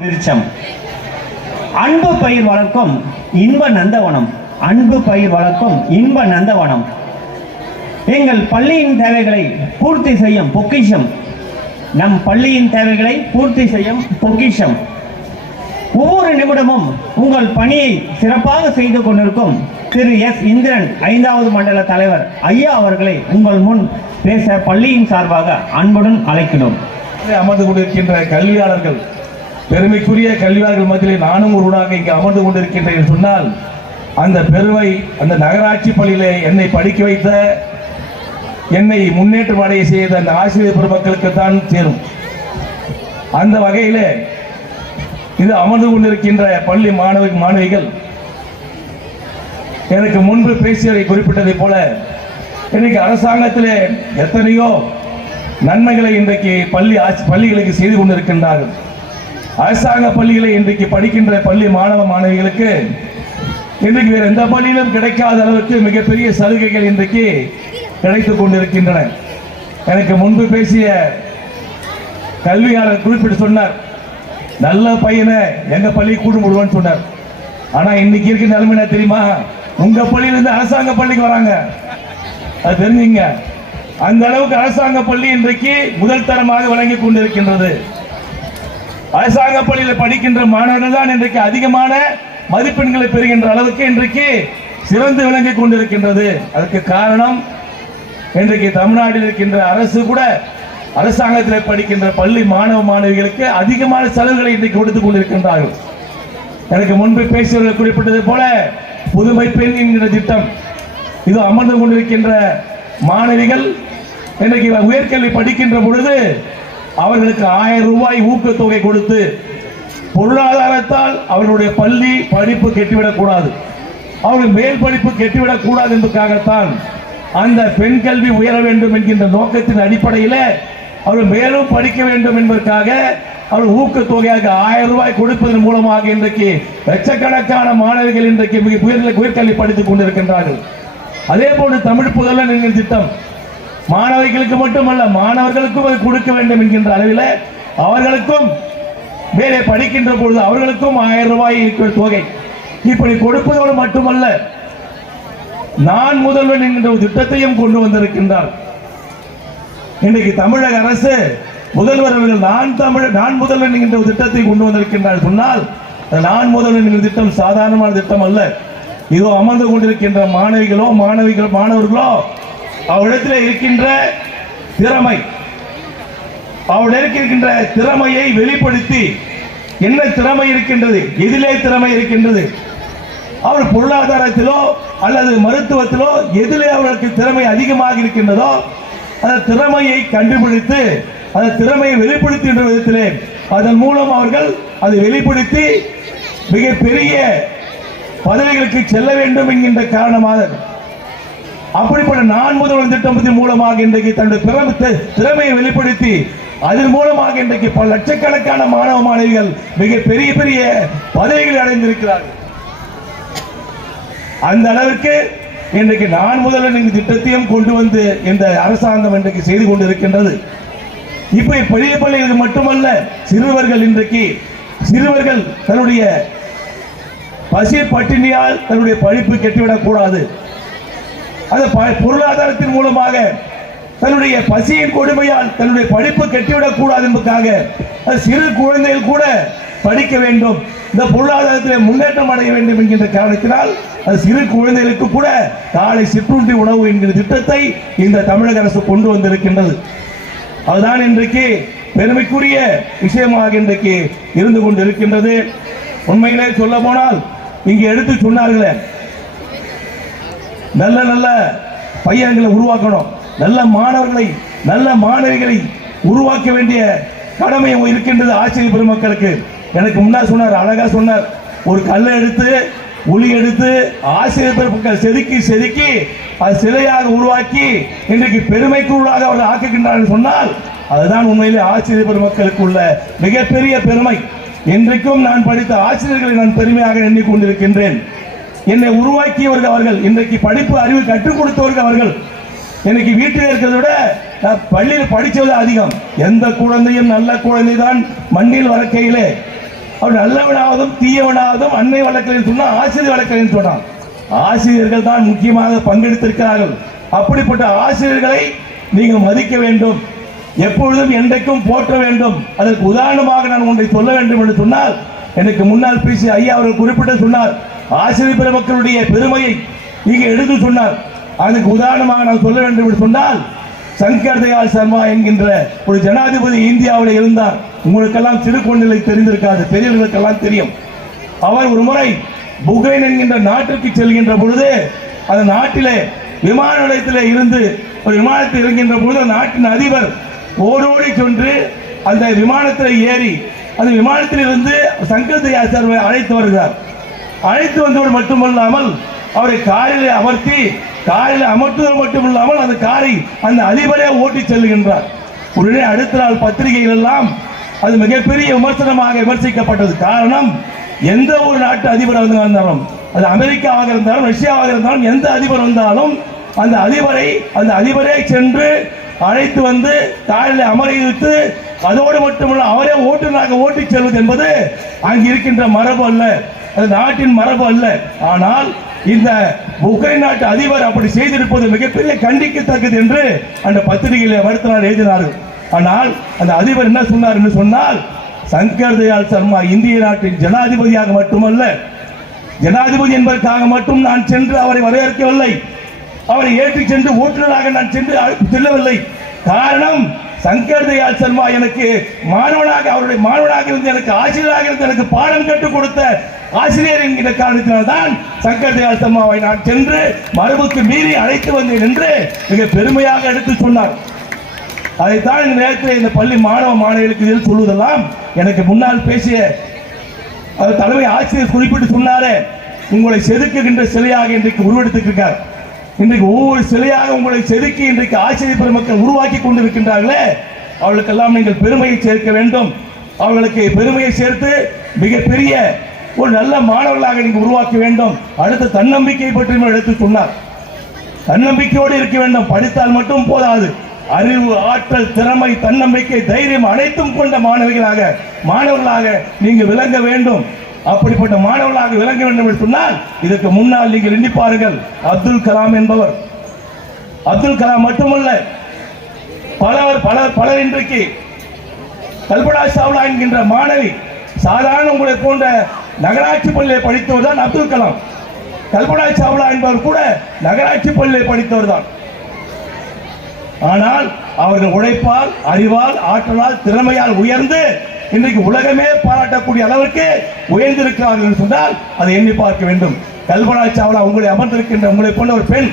விருச்சம். அன்பு பயிர் வளர்க்கும் இன்ப நந்தவனம். அன்பு பயிர் வளர்க்கும் இன்ப நந்தவனம். எங்கள் பள்ளியின் தேவைகளை பூர்த்தி செய்யும் பொக்கிஷம். நம் பள்ளியின் தேவைகளை பூர்த்தி செய்யும் பொக்கிஷம். ஒவ்வொரு நிமிடமும் உங்கள் பணியை சிறப்பாக செய்து கொண்டிருக்கும் திரு எஸ். இந்திரன் ஐந்தாவது மண்டல தலைவர் ஐயா அவர்களை உங்கள் முன் பேச பள்ளியின் சார்பாக அன்புடன் அழைக்கிறோம். அமர்ந்து கொண்டிருக்கின்ற கல்வியாளர்கள் பெருமைக்குரிய கல்வியாளர்கள் மத்தியிலே நானும் ஒருவனாக இங்கு அமர்ந்து கொண்டிருக்கின்றேன் என்று சொன்னால் அந்த பெருமை அந்த நகராட்சி பள்ளியிலே என்னை படிக்க வைத்த என்னை முன்னேற்றம் அடைய செய்த அந்த ஆசிரியர் பெருமக்களுக்கு தான் சேரும். அந்த வகையிலே இது அமர்ந்து கொண்டிருக்கின்ற பள்ளி மாணவ மாணவிகள் எனக்கு முன்பு பேசியதை குறிப்பிட்டதை போல இன்னைக்கு அரசாங்கத்திலே எத்தனையோ நன்மைகளை இன்றைக்கு பள்ளி ஆட்சி- பள்ளிகளுக்கு செய்து கொண்டிருக்கின்றார்கள். அரசாங்க பள்ளிகளை இன்றைக்கு படிக்கின்ற பள்ளி மாணவ மாணவிகளுக்கு இன்றைக்கு வேறு எந்த பள்ளியிலும் கிடைக்காத அளவுக்கு மிகப்பெரிய சலுகைகள் இன்றைக்கு கிடைத்துக் கொண்டிருக்கின்றன. எனக்கு முன்பு பேசிய கல்வியாளர் குறிப்பிட்டு சொன்னார் நல்ல பையனை எங்க பள்ளி கூட்டு விடுவான்னு சொன்னார். ஆனா இன்னைக்கு இருக்க நிலைமை என்ன தெரியுமா? உங்க பள்ளியிலிருந்து அரசாங்க பள்ளிக்கு வராங்க. அது தெரிஞ்சுங்க. அந்த அளவுக்கு அரசாங்க பள்ளி இன்றைக்கு முதல் தரமாக வழங்கி கொண்டிருக்கின்றது. அரசாங்க பள்ளியில் படிக்கின்ற மாணவர்கள் தான் இன்றைக்கு அதிகமான மதிப்பெண்களை பெறுகின்ற அளவுக்கு இன்றைக்கு சிறந்து விளங்கி கொண்டிருக்கின்றது. அதற்கு காரணம் இன்றைக்கு தமிழ்நாட்டில் இருக்கின்ற அரசு கூட அரசாங்கத்தில் படிக்கின்ற பள்ளி மாணவ மாணவிகளுக்கு அதிகமான செலவுகளை இன்றைக்கு கொடுத்துக் கொண்டிருக்கின்றார்கள். எனக்கு முன்பு பேசியவர்கள் குறிப்பிட்டது போல புதுமை பெண் என்கிற திட்டம் இது அமர்ந்து கொண்டிருக்கின்ற மாணவிகள் இன்றைக்கு உயர்கல்வி படிக்கின்ற பொழுது அவர்களுக்கு ஆயிரம் ரூபாய் ஊக்கத்தொகை கொடுத்து பொருளாதாரத்தால் அவர்களுடைய பள்ளி படிப்பு கெட்டுவிடக்கூடாது. அவர்கள் மேல் படிப்பு கெட்டுவிடக்கூடாது என்பதற்காகத்தான் அந்த பெண் கல்வி உயர வேண்டும் என்கின்ற நோக்கத்தின் அடிப்படையில் அவர்கள் மேலும் படிக்க வேண்டும் என்பதற்காக அவர் ஊக்கத்தொகையாக ஆயிரம் ரூபாய் கொடுப்பதன் மூலமாக இன்றைக்கு லட்சக்கணக்கான மாணவிகள் இன்றைக்கு மிக உயர்கல்வி படித்துக் கொண்டிருக்கின்றார்கள். அதே போன்று தமிழ் புதல்வன் என்கிற திட்டம் மாணவிகளுக்கு மட்டுமல்ல மாணவர்களுக்கும் அது கொடுக்க வேண்டும் என்கின்ற அளவில் அவர்களுக்கும் மேலே படிக்கின்ற பொழுது அவர்களுக்கும் ஆயிரம் ரூபாய் இருக்கிற தொகை. இப்படி கொடுப்பதோடு மட்டுமல்ல நான் முதல்வன் என்கின்ற ஒரு திட்டத்தையும் கொண்டு வந்திருக்கின்றார். இன்றைக்கு தமிழக அரசு முதல்வர் அவர்கள் நான் தமிழ் நான் முதல்வன் என்கின்ற ஒரு திட்டத்தை கொண்டு வந்திருக்கின்றார். சொன்னால் நான் முதல்வன் என்கிற திட்டம் சாதாரணமான திட்டம் அல்ல. இதோ அமர்ந்து கொண்டிருக்கின்ற மாணவிகளோ மாணவிகள் மாணவர்களோ அவரிடத்தில் இருக்கின்ற திறமை அவரிடம் இருக்கின்ற திறமையை வெளிப்படுத்தி என்ன திறமை இருக்கின்றது எதிலே திறமை இருக்கின்றது அவர் பொருளாதாரத்திலோ அல்லது மருத்துவத்திலோ எதிலே அவர்களுக்கு திறமை அதிகமாக இருக்கின்றதோ அந்த திறமையை கண்டுபிடித்து அந்த திறமையை வெளிப்படுத்துகின்ற விதத்திலே அதன் மூலம் அவர்கள் அதை வெளிப்படுத்தி மிகப்பெரிய பதவிகளுக்கு செல்ல வேண்டும் என்கின்ற காரணமாக அப்படிப்பட்ட நான் முதல்வர் திட்டத்தின் மூலமாக இன்றைக்கு தன்னுடைய திறமையை வெளிப்படுத்தி அதன் மூலமாக இன்றைக்கு பல லட்சக்கணக்கான மாணவ மாணவிகள் மிக பெரிய பெரிய பதவிகளை அடைந்திருக்கிறார்கள். அந்த அளவிற்கு இன்றைக்கு நான் முதல்வர் திட்டத்தையும் கொண்டு வந்து இந்த அரசாங்கம் இன்றைக்கு செய்து கொண்டிருக்கின்றது. இப்ப பெரிய பள்ளிகள் மட்டுமல்ல சிறுவர்கள் இன்றைக்கு சிறுவர்கள் தன்னுடைய பசி பட்டினியால் தன்னுடைய படிப்பு கெட்டுவிடக் அது ப- பொருளாதாரத்தின் மூலமாக தன்னுடைய பசியின் கொடுமையால் தன்னுடைய படிப்பு கெட்டிவிடக் கூடாது என்பதற்காக அது சிறு குழந்தைகள் கூட படிக்க வேண்டும். இந்த பொருளாதாரத்தில் முன்னேற்றம் அடைய வேண்டும் என்கின்ற காரணத்தினால் அது சிறு குழந்தைகளுக்கு கூட காலை சிற்றுண்டி உணவு என்கிற திட்டத்தை இந்த தமிழக அரசு கொண்டு வந்திருக்கின்றது. அதுதான் இன்றைக்கு பெருமைக்குரிய விஷயமாக இன்றைக்கு இருந்து கொண்டிருக்கின்றது. உண்மையிலே சொல்ல போனால் இங்கே எடுத்து சொன்னார்களே நல்ல நல்ல பையன்களை உருவாக்கணும். நல்ல மாணவர்களை நல்ல மாணவிகளை உருவாக்க வேண்டிய கடமை இருக்கின்றது ஆசிரியர் பெருமக்களுக்கு. எனக்கு முன்னாடி சொன்னார் அழகா சொன்னார். ஒரு கல்லை எடுத்து ஒளி எடுத்து ஆசிரியர் பெருமக்கள் செதுக்கி செதுக்கி அது சிலையாக உருவாக்கி இன்றைக்கு பெருமைக்குள்ளாக அவர்கள் ஆக்குகின்றார்கள் சொன்னால் அதுதான் உண்மையிலே ஆசிரியர் பெருமக்களுக்கு உள்ள மிகப்பெரிய பெருமை. இன்றைக்கும் நான் படித்த ஆசிரியர்களை நான் பெருமையாக எண்ணிக்கொண்டிருக்கின்றேன் என்னை உருவாக்கியவர்கள் அவர்கள். இன்றைக்கு படிப்பு அறிவு கற்றுக் கொடுத்தவர்கள் அவர்கள். இன்னைக்கு வீட்டில் இருக்கிறத விட பள்ளியில் படித்தது அதிகம். எந்த குழந்தையும் நல்ல குழந்தை தான் மண்ணில் வளர்க்கையிலே. அவர் நல்லவனாவதும் தீயவனாவதும் அன்னை வழக்கறிஞர் சொன்னால் ஆசிரியர் வழக்கறிஞர் சொன்னான் ஆசிரியர்கள் தான் முக்கியமாக பங்கெடுத்திருக்கிறார்கள். அப்படிப்பட்ட ஆசிரியர்களை நீங்கள் மதிக்க வேண்டும். எப்பொழுதும் என்றைக்கும் போற்ற வேண்டும். அதற்கு உதாரணமாக நான் ஒன்றை சொல்ல வேண்டும் என்று சொன்னால் எனக்கு முன்னால் பேசிய ஐயா அவர்கள் குறிப்பிட்டு சொன்னார் ஆசிரியர் பெருமக்களுடைய பெருமையை இங்கே எடுத்து சொன்னார். அதுக்கு உதாரணமாக நான் சொல்ல வேண்டும் என்று சொன்னால் சங்கர் தயாள் சர்மா என்கின்ற ஒரு ஜனாதிபதி இந்தியாவில் இருந்தார். உங்களுக்கெல்லாம் சிறு குழந்தைகளை தெரிந்திருக்காது பெரியவர்களுக்கெல்லாம் தெரியும். அவர் ஒரு முறை புகைன் என்கின்ற நாட்டிற்கு செல்கின்ற பொழுது அந்த நாட்டிலே விமான நிலையத்தில் இருந்து ஒரு விமானத்தில் இறங்கின்ற பொழுது அந்த நாட்டின் அதிபர் ஓடோடி சென்று அந்த விமானத்தில் ஏறி அந்த விமானத்தில் இருந்து சங்கர் தயாள் சர்வை அழைத்து வருகிறார். அழைத்து வந்தவர் மட்டுமல்லாமல் அவரை காரில் அமர்த்தி காரில் அமர்த்துவது மட்டுமில்லாமல் அந்த காரை அந்த அதிபரே ஓட்டி செல்கின்றார் உடனே அடுத்த நாள் பத்திரிகைகள் எல்லாம் அது மிகப்பெரிய விமர்சனமாக விமர்சிக்கப்பட்டது. காரணம் எந்த ஒரு நாட்டு அதிபர் வந்து வந்தாலும் அது அமெரிக்காவாக இருந்தாலும் ரஷ்யாவாக இருந்தாலும் எந்த அதிபர் வந்தாலும் அந்த அதிபரை அந்த அதிபரே சென்று அழைத்து வந்து காரில் அமர வைத்து அதோடு மட்டுமல்ல அவரே ஓட்டுநராக ஓட்டிச் செல்வது என்பது அங்கு இருக்கின்ற மரபு அல்ல. அது நாட்டின் மரபு அல்ல. ஆனால் இந்த உக்ரைன் நாட்டு அதிபர் அப்படி செய்திருப்பது மிகப்பெரிய கண்டிக்கத்தக்கது என்று அந்த பத்திரிகையில வருத்தினார் எழுதினார்கள். ஆனால் அந்த அதிபர் என்ன சொன்னார் என்று சொன்னால் சங்கர் தயாள் சர்மா இந்திய நாட்டின் ஜனாதிபதியாக மட்டுமல்ல ஜனாதிபதி என்பதற்காக மட்டும் நான் சென்று அவரை வரவேற்கவில்லை. அவரை ஏற்றி சென்று ஓட்டுநராக நான் சென்று செல்லவில்லை. காரணம் சங்கர் தயாள் சர்மா எனக்கு மாணவனாக அவருடைய மாணவனாக இருந்து எனக்கு ஆசிரியராக இருந்து எனக்கு பாடம் கற்றுக் கொடுத்த ஆசிரியர் என்கிற காரணத்தினால்தான் சங்கர் தயாள் நான் சென்று மரபுக்கு மீறி அழைத்து வந்தேன் என்று மிக பெருமையாக எடுத்து சொன்னார். அதைத்தான் இந்த நேரத்தில் இந்த பள்ளி மாணவ மாணவிகளுக்கு இதில் சொல்வதெல்லாம் எனக்கு முன்னால் பேசிய அவர் தலைமை ஆசிரியர் குறிப்பிட்டு சொன்னாரே உங்களை செதுக்குகின்ற சிலையாக இன்றைக்கு உருவெடுத்திருக்கார் இன்றைக்கு ஒவ்வொரு சிலையாக உங்களை செதுக்கி இன்றைக்கு ஆசிரியர் பெருமக்கள் உருவாக்கி கொண்டிருக்கின்றார்களே. அவளுக்கெல்லாம் நீங்கள் பெருமையை சேர்க்க வேண்டும். அவர்களுக்கு பெருமையை சேர்த்து மிகப்பெரிய ஒரு நல்ல மாணவர்களாக நீங்கள் உருவாக்க வேண்டும். அடுத்த தன்னம்பிக்கை பற்றி எடுத்து சொன்னார். தன்னம்பிக்கையோடு இருக்க வேண்டும். படித்தால் மட்டும் போதாது. அறிவு ஆற்றல் திறமை தன்னம்பிக்கை தைரியம் அனைத்தும் கொண்ட மாணவிகளாக மாணவர்களாக நீங்க விளங்க வேண்டும். அப்படிப்பட்ட மாணவர்களாக விளங்க வேண்டும் என்று சொன்னால் இதற்கு முன்னால் நீங்கள் எண்ணி பாருங்கள். அப்துல் கலாம் என்பவர். அப்துல் கலாம் மட்டுமல்ல பலவர் பலர் பலர் இன்றைக்கு கல்பனா சாவ்லா என்கின்ற மாணவி சாதாரண உங்களை போன்ற நகராட்சி பள்ளியை படித்தவர் தான் அப்துல் கலாம். கல்பனா சாவ்லா என்பவர் கூட நகராட்சி பள்ளியை படித்தவர் தான். ஆனால் அவர்கள் உழைப்பால் அறிவால் ஆற்றலால் திறமையால் உயர்ந்து இன்றைக்கு உலகமே பாராட்டக்கூடிய அளவிற்கு உயர்ந்திருக்கிறார்கள் என்று சொன்னால் அதை எண்ணி பார்க்க வேண்டும். கல்பனா சாவ்லா உங்களை அமர்ந்திருக்கின்ற உங்களை போன்ற ஒரு பெண்.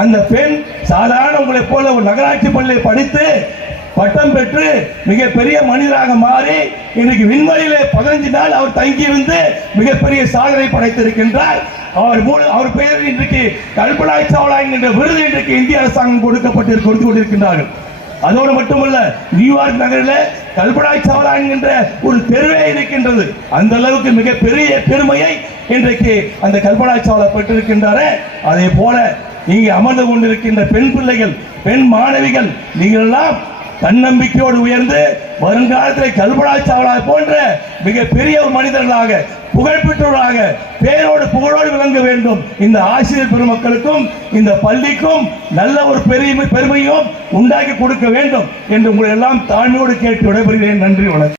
அந்த பெண் சாதாரண உங்களை போல ஒரு நகராட்சி பள்ளியை படித்து பட்டம் பெற்று மிகப்பெரிய மனிதராக மாறி இன்றைக்கு விண்வெளியிலே பதினஞ்சு நாள் அவர் தங்கியிருந்து மிகப்பெரிய சாதனை படைத்திருக்கின்றார். அவர் மூலம் அவர் பெயர் இன்றைக்கு கல்பனா சாவ்லா என்கின்ற விருது இன்றைக்கு இந்திய அரசாங்கம் கொடுக்கப்பட்டு கொடுத்து கொண்டிருக்கின்றார்கள். அதோடு மட்டுமல்ல நியூயார்க் நகரில் கல்பனா சாவ்லா என்கின்ற ஒரு தெருவே இருக்கின்றது. அந்த அளவுக்கு மிகப்பெரிய பெருமையை இன்றைக்கு அந்த கல்பனா சாவ்லா பெற்றிருக்கின்றார. அதே போல இங்கே அமர்ந்து கொண்டிருக்கின்ற பெண் பிள்ளைகள் பெண் மாணவிகள் நீங்கள் எல்லாம் தன்னம்பிக்கையோடு உயர்ந்து வருங்காலத்தில் கல்பராஜ் சாவலா போன்ற மிகப்பெரிய ஒரு மனிதர்களாக புகழ்பெற்றவர்களாக பேரோடு புகழோடு விளங்க வேண்டும். இந்த ஆசிரியர் பெருமக்களுக்கும் இந்த பள்ளிக்கும் நல்ல ஒரு பெருமை பெருமையும் உண்டாக்கி கொடுக்க வேண்டும் என்று உங்களை எல்லாம் தாழ்மையோடு கேட்டு விடைபெறுகிறேன். நன்றி வணக்கம்.